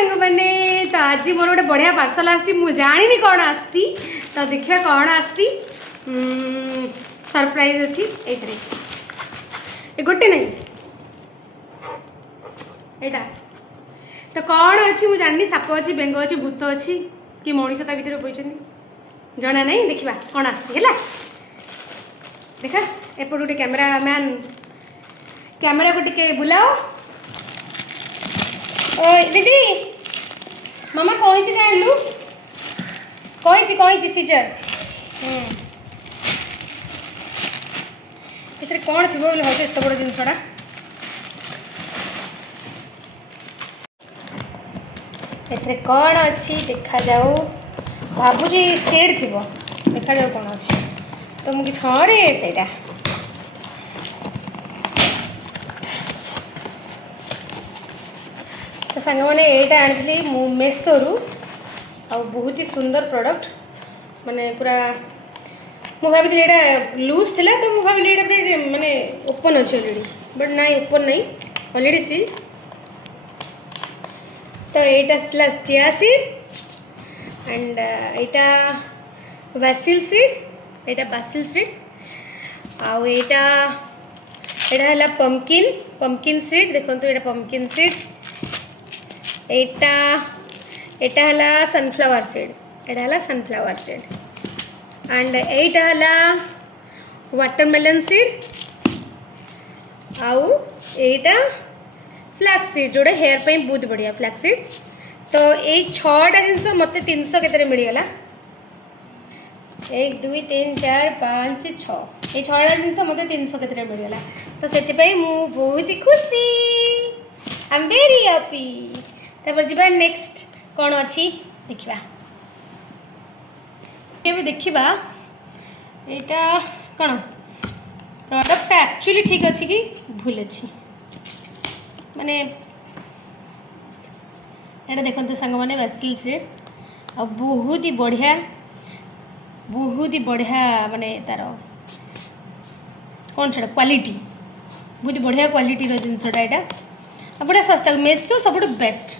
सांग मैंने तो आज मोर गोटे बढ़िया पार्सल आसी जानी कौन आसी तो देखिए कौन आसी सरप्राइज अच्छी ये गोटे नहीं एटा तो कौन अच्छी मुझे जानी साप अच्छी बेंग अच्छी भूत अच्छी कि मनीष ता भर बोई जना नहीं देखा कौन आसला देखा एपट गोटे कैमरामैन कैमेरा को टिके बुलाओ दीदी मामा कहीं आनलु कहीं सीजर ये कौन थी बोले भाव एत बड़ जिनसटा एथे कौन अच्छी देखा जाऊ भावुची सेड थी देखा जाऊ कौन अच्छी तो मुझे छे से तो सांग मैंने यहाँ आनी मेसोरू आ बहुत ही सुंदर प्रोडक्ट माने पूरा मु भाभी यहाँ लूज थिला तो मु भाभी ये माने ओपन अच्छी ऑलरेडी बट ना ओपन नहीं ऑलरेडी सील तो यहाँ चिया सीड एंड यहाँ वैसिल सीड यहाँ बासिल सीड आउ यहाँ है पंपकिन सीड देखो यहाँ पंपकिन सीड एटा हला सनफ्लावर सीड एटा हला सनफ्लावर सीड एंड एटा हला वाटरमेलन सीड आउ एटा फ्लैक्स सीड जोड़े हेयर पे बहुत बढ़िया फ्लैक्स सीड तो ये 6टा जिनस मत 300 के मिलगला 1 2 3 4 5 6 ये 6टा जिनस मत 300 के मिलगला तो से बहुत ही खुशी आई एम वेरी हैप्पी तापर जी नेक्स्ट कौन अच्छी देखा ये देखा यहाँ कौन प्रोडक्ट एक्चुअली ठीक अच्छी कि भूल अच्छी माने यहाँ देखो सांग मैंने वैसिल सीड आ बहुत ही बढ़िया माने तार कौन छा क्वालिटी बहुत बढ़िया क्वालिटी जिनसटा यहाँ बढ़िया सस्ता मेसो सब बेस्ट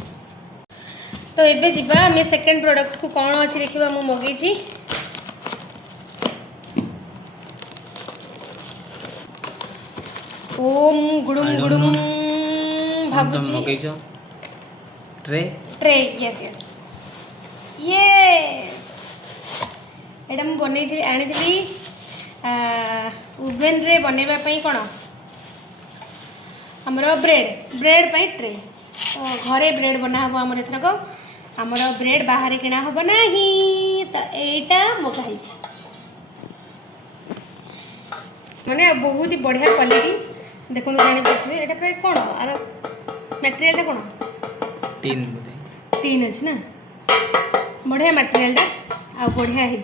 तो एबे जीवा आमे सेकेंड प्रोडक्ट को कौन अच्छी देखा मु मगेची ओम गुडुम गुडुम भाबुची मगेचो ट्रे ट्रे यस यस यस एटा मु बनै थी आनी थी ओवेन रे बनैबा पई कोन हमर ब्रेड पाई ट्रे तो घरे ब्रेड बना हम आमर एथरक आमर ब्रेड बाहर किना हम ना तो यहाँ मगाई माने बहुत ही बढ़िया क्वालिटी देखो जानी पारे यहाँ प्राय कौन आर मटेरियल कौन टीन अच्छी ना बढ़िया मटेरियल आ बढ़िया है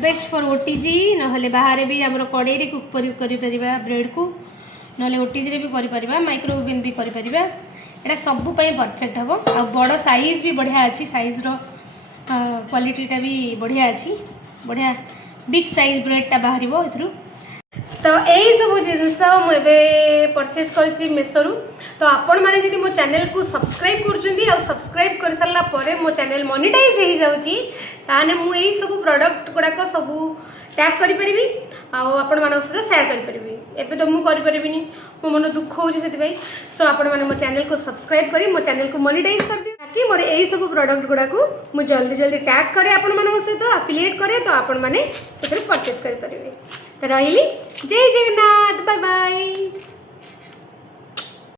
बेस्ट फॉर ओटीजी ना बाहर भी आम कड़े कुक कर ब्रेड को ना ओटीजी भी कर माइक्रो ओवेन भी कर यहाँ सबू परफेक्ट हम आ बड़ साइज भी बढ़िया अच्छी साइज क्वालिटीटा भी बढ़िया अच्छी बढ़िया बिग साइज ब्रेडटा बाहर तो यही सब जिनस मुझे परचेज कर मेसोरू तो आपण मैंने जब मो चैनल को सब्सक्राइब कर सब्सक्राइब कर सारा पर मो चैनल मोनेटाइज हो जाऊँगी ताने मुझे सब प्रोडक्ट गुड़ाक सब टैग करी आपण मान सहित सेयार करी एबे तो मुझे करी मो मन दुख होची सो आपण मैंने मो चैनल को सब्सक्राइब करी मो चैनल को मोनेटाइज कर दी ताकि मोर यही सब प्रोडक्ट गुड़ाक मुझे जल्दी जल्दी टैग करे आपण मान सहित अफिलिएट करे तो आपण मैंने से परचेज करें तो रही जय जगन्नाथ।